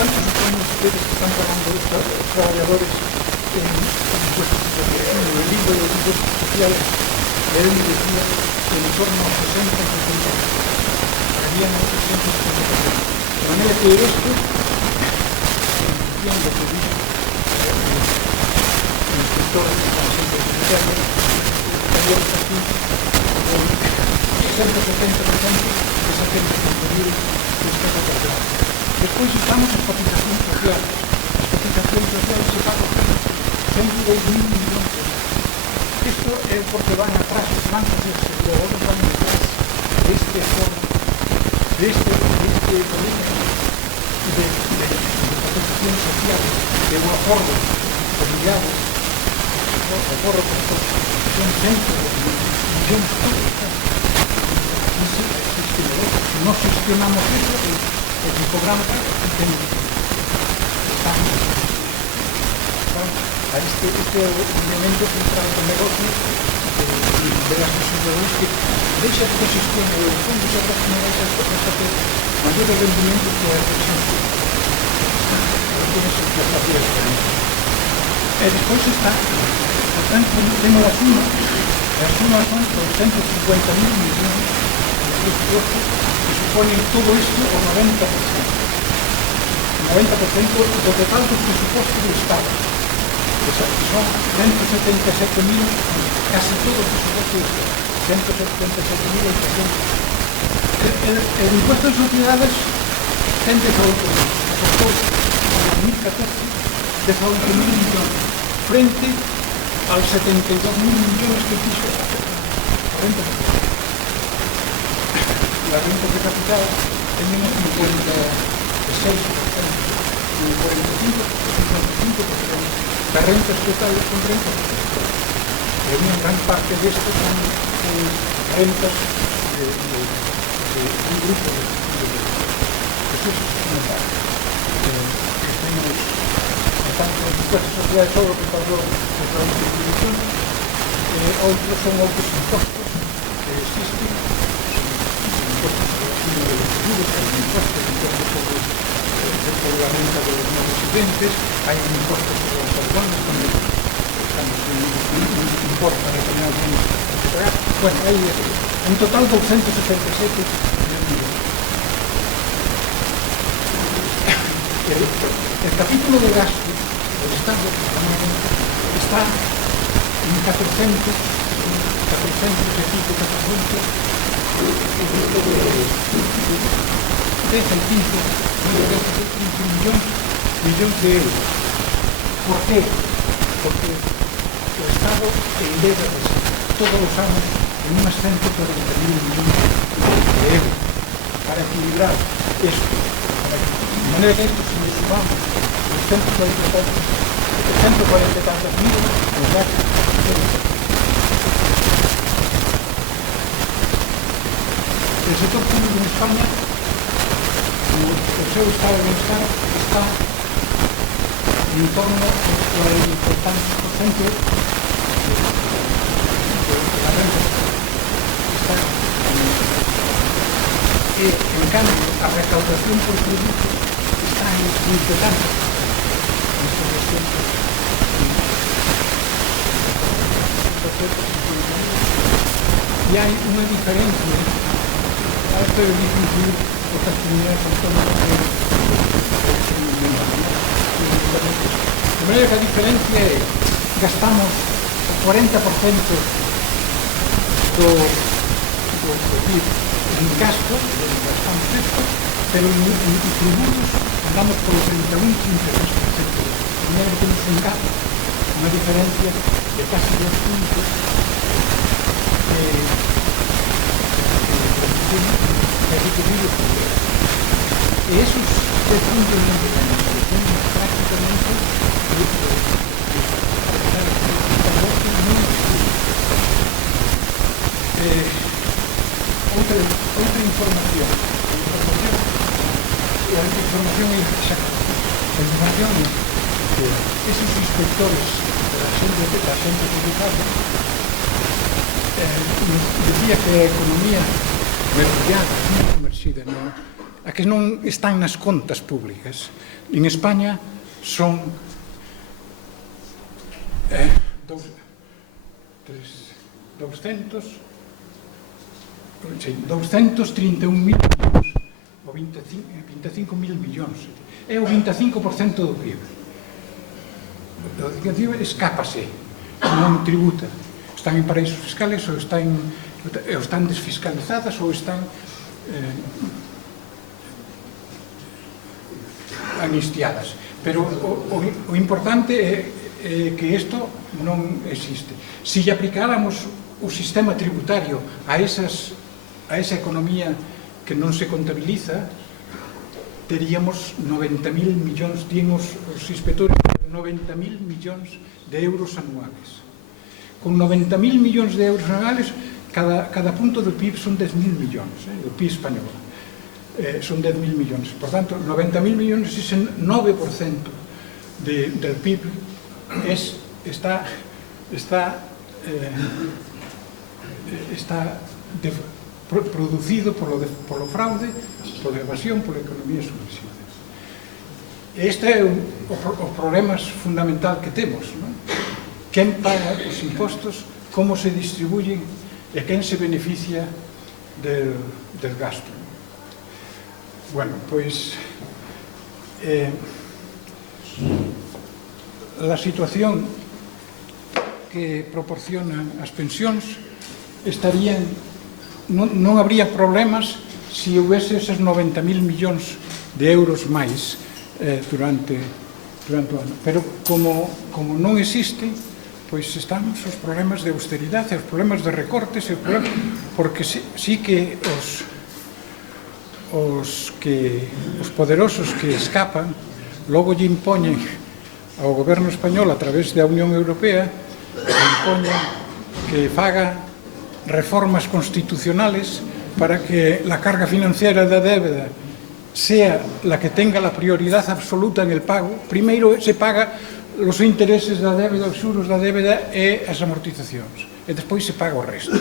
¿Cuánto suponen ustedes que están pagando los trabajadores en impuestos especiales? El IVA y los impuestos especiales, él me decía que en torno a 60 y 70%. Pagarían a 60 y 70%. De manera que esto, entiendo que dice el inspector de la Asamblea Secretaria, estaría aquí con 60-70% de esa gente que contribuye que está capacitado. Despois estamos as cotizacións sociales. As cotizacións sociales se pagan 102.000 millóns de euros. Isto é porque van atrás, van a hacerse, luego van atrás deste acordo, deste problema de cotizacións sociales, de un acordo obligado, o acordo con son 102 millóns de euros. Si no gestionamos eso, el cobramos a este elemento central del negocio de las posibilidades que deixa que gestione o fondo se aproxima a esas cosas a hacer mayores rendimientos que la presión. Tienes que hacer esto. Después está, por tanto, tenemos la suma. La suma son 250.000 millones de euros que suponen todo esto o 90%. 90% do total do presupuesto do Estado. Que son 177.000, casi todo o presupuesto do Estado. 177.800. El impuesto de sociedades ten 18.000. Costó en 2014 18.000 millones frente al 72.000 millones que quiso la renta de capital. La renta de capital tenemos 56%, 55%, las rentas totales son rentas de capital. Pero una gran parte de esto son rentas de un grupo de eso es una parte. Tenemos tanto los impuestos sociales, todo lo que pasó por la distribución, otros son otros impuestos que existen, son impuestos sobre los seguros, hay un impuesto sobre la renta de los no residentes, hay un impuesto sobre los algones, donde importa determinados bienes que pagar. Bueno, hay en total 277 millones. El capítulo de gasto del Estado está en 400 y pico, 15 millones de euros. ¿Por qué? Porque el Estado endeuda todos los años en unas 140.000 millones de euros para equilibrar esto. De manera que esto, si le sumamos los 140 tantos mil, nos da el sector público en España, o seu estado de bienestar, está en torno al 40% de la renta está en cambio a recaudación por tributo está en 20 tantos y hay una diferencia. Esto es difícil otras comunidades autónomas de manera que la diferencia es gastamos o 40% do PIB en gasto, gastamos esto, pero en tributos andamos por los 31-33%. De manera que tenemos un gap, una diferencia de casi 2 puntos y esos 3 puntos de independencia son prácticamente otra información. La información es exacta. La información es que esos inspectores de la gente tributaria decía que a economía mercallada, non comercida, a que non están nas contas públicas. En España son 231.000 millóns, ou 25.000 millóns. É o 25% do PIB. O PIB escápase, non tributa. Están en paraísos fiscales ou están desfiscalizadas ou están amnistiadas. Pero o importante é que isto non existe. Se lle aplicáramos o sistema tributario a esa economía que non se contabiliza, teríamos 90.000 millóns, digamos, os inspectores, 90.000 millóns de euros anuales. Con 90.000 millóns de euros anuales, cada punto do PIB son 10.000 millóns, do PIB español. Son 10.000 millóns. Por tanto, 90.000 millóns, ese 9% del PIB está producido polo fraude, pola evasión, pola economía subversiva. Este é o problema fundamental que temos, non? Quen paga os impostos, como se distribuyen e quen se beneficia del gasto. Bueno, pois la situación que proporcionan as pensións estarían, non habría problemas se houvese eses 90.000 millóns de euros máis durante o ano. Pero como non existe, pois estamos os problemas de austeridade, os problemas de recortes, porque sí que os poderosos que escapan logo lle impoñen ao goberno español a través da Unión Europea, impoñen que faga reformas constitucionales para que la carga financiera da débeda sea la que tenga la prioridad absoluta en el pago. Primeiro se paga os intereses da débeda, os xuros da débeda e as amortizacións, e despois se paga o resto.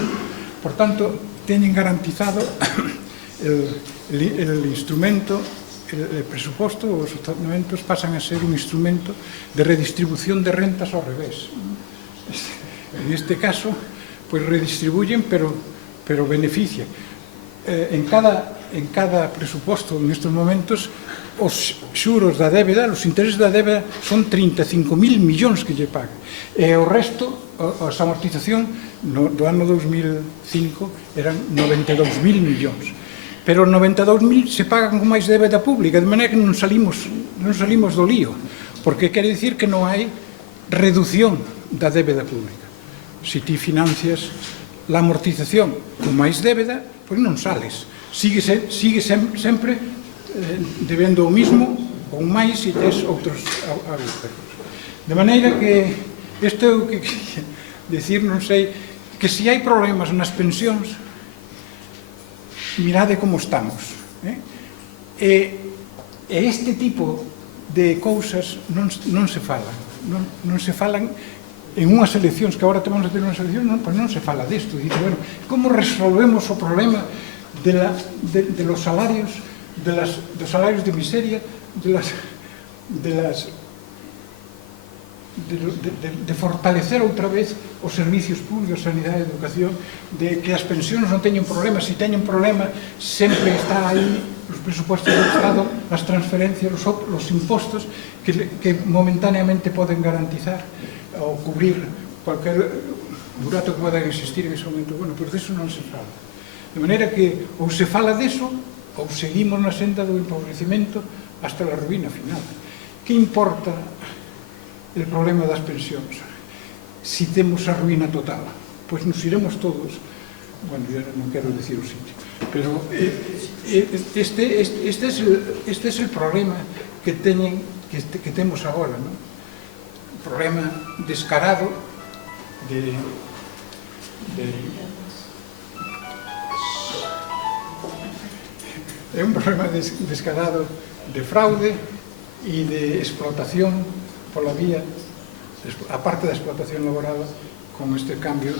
Por tanto, teñen garantizado el instrumento, el presuposto, os orzamentos pasan a ser un instrumento de redistribución de rentas ao revés. En este caso, pues redistribuyen, pero benefician. En cada presuposto nestes momentos os xuros da débeda, os intereses da débeda son 35.000 millóns que lle paga. E o resto, a amortización do ano 2005 eran 92.000 millóns. Pero 92.000 se pagan con máis débeda pública, de maneira que non salimos do lío, porque quere dicir que non hai reducción da débeda pública. Se ti financias a amortización con máis débeda, pois non sales. Sigue sempre debendo o mismo ou máis e tes outros agujeros. De maneira que isto é o que quería decir, non sei, que se hai problemas nas pensións, mirade como estamos. E este tipo de cousas non se falan. Non se falan en unhas eleccións, que agora temos a ter unhas eleccións, non se fala disto. Dice, bueno, como resolvemos o problema de los salarios, dos salarios de miseria, de fortalecer outra vez os servicios públicos, sanidade, educación, de que as pensións non teñen problema, se teñen problema sempre está aí os presupuestos do Estado, as transferencias, os impostos que momentáneamente poden garantizar ou cubrir cualquier burato que poda existir en ese momento. Bueno, pois disso non se fala. De maneira que ou se fala disso ou seguimos na senda do empobrecimento hasta a ruína final. Que importa el problema das pensións? Si temos a ruína total, pois nos iremos todos, bueno, eu non quero dicir o sitio, pero este é o problema que temos agora, non? Un problema descarado é un problema descarado de fraude e de explotación pola vía, aparte da explotación laboral, con este cambio,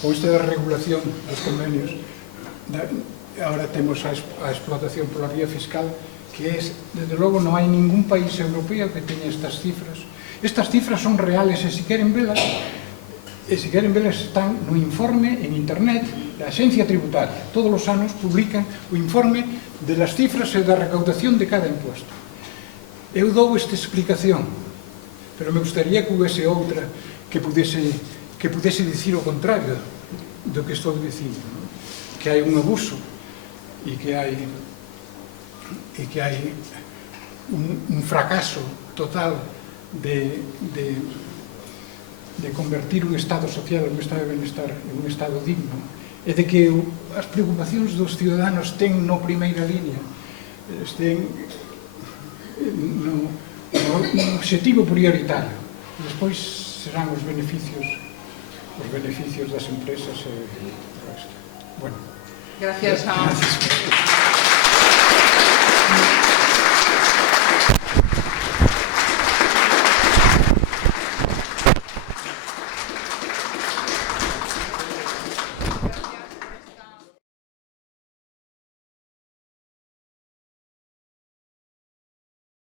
con esta regulación dos convenios. Ahora temos a explotación pola vía fiscal, que desde logo non hai ningún país europeo que teña estas cifras. Estas cifras son reales, e se queren velas están no informe en internet da Axencia Tributaria. Todos os anos publican o informe de las cifras e da recaudación de cada imposto. Eu dou esta explicación, pero me gustaría que houvese outra que pudese dicir o contrario do que estou dicindo, que hai un abuso e que hai un fracaso total de convertir un estado social, un estado de benestar, en un estado digno, e de que as preocupacións dos ciudadanos estén na primeira línea, estén no objetivo prioritario. Despois serán os beneficios das empresas e o resto. Bueno. Gracias a...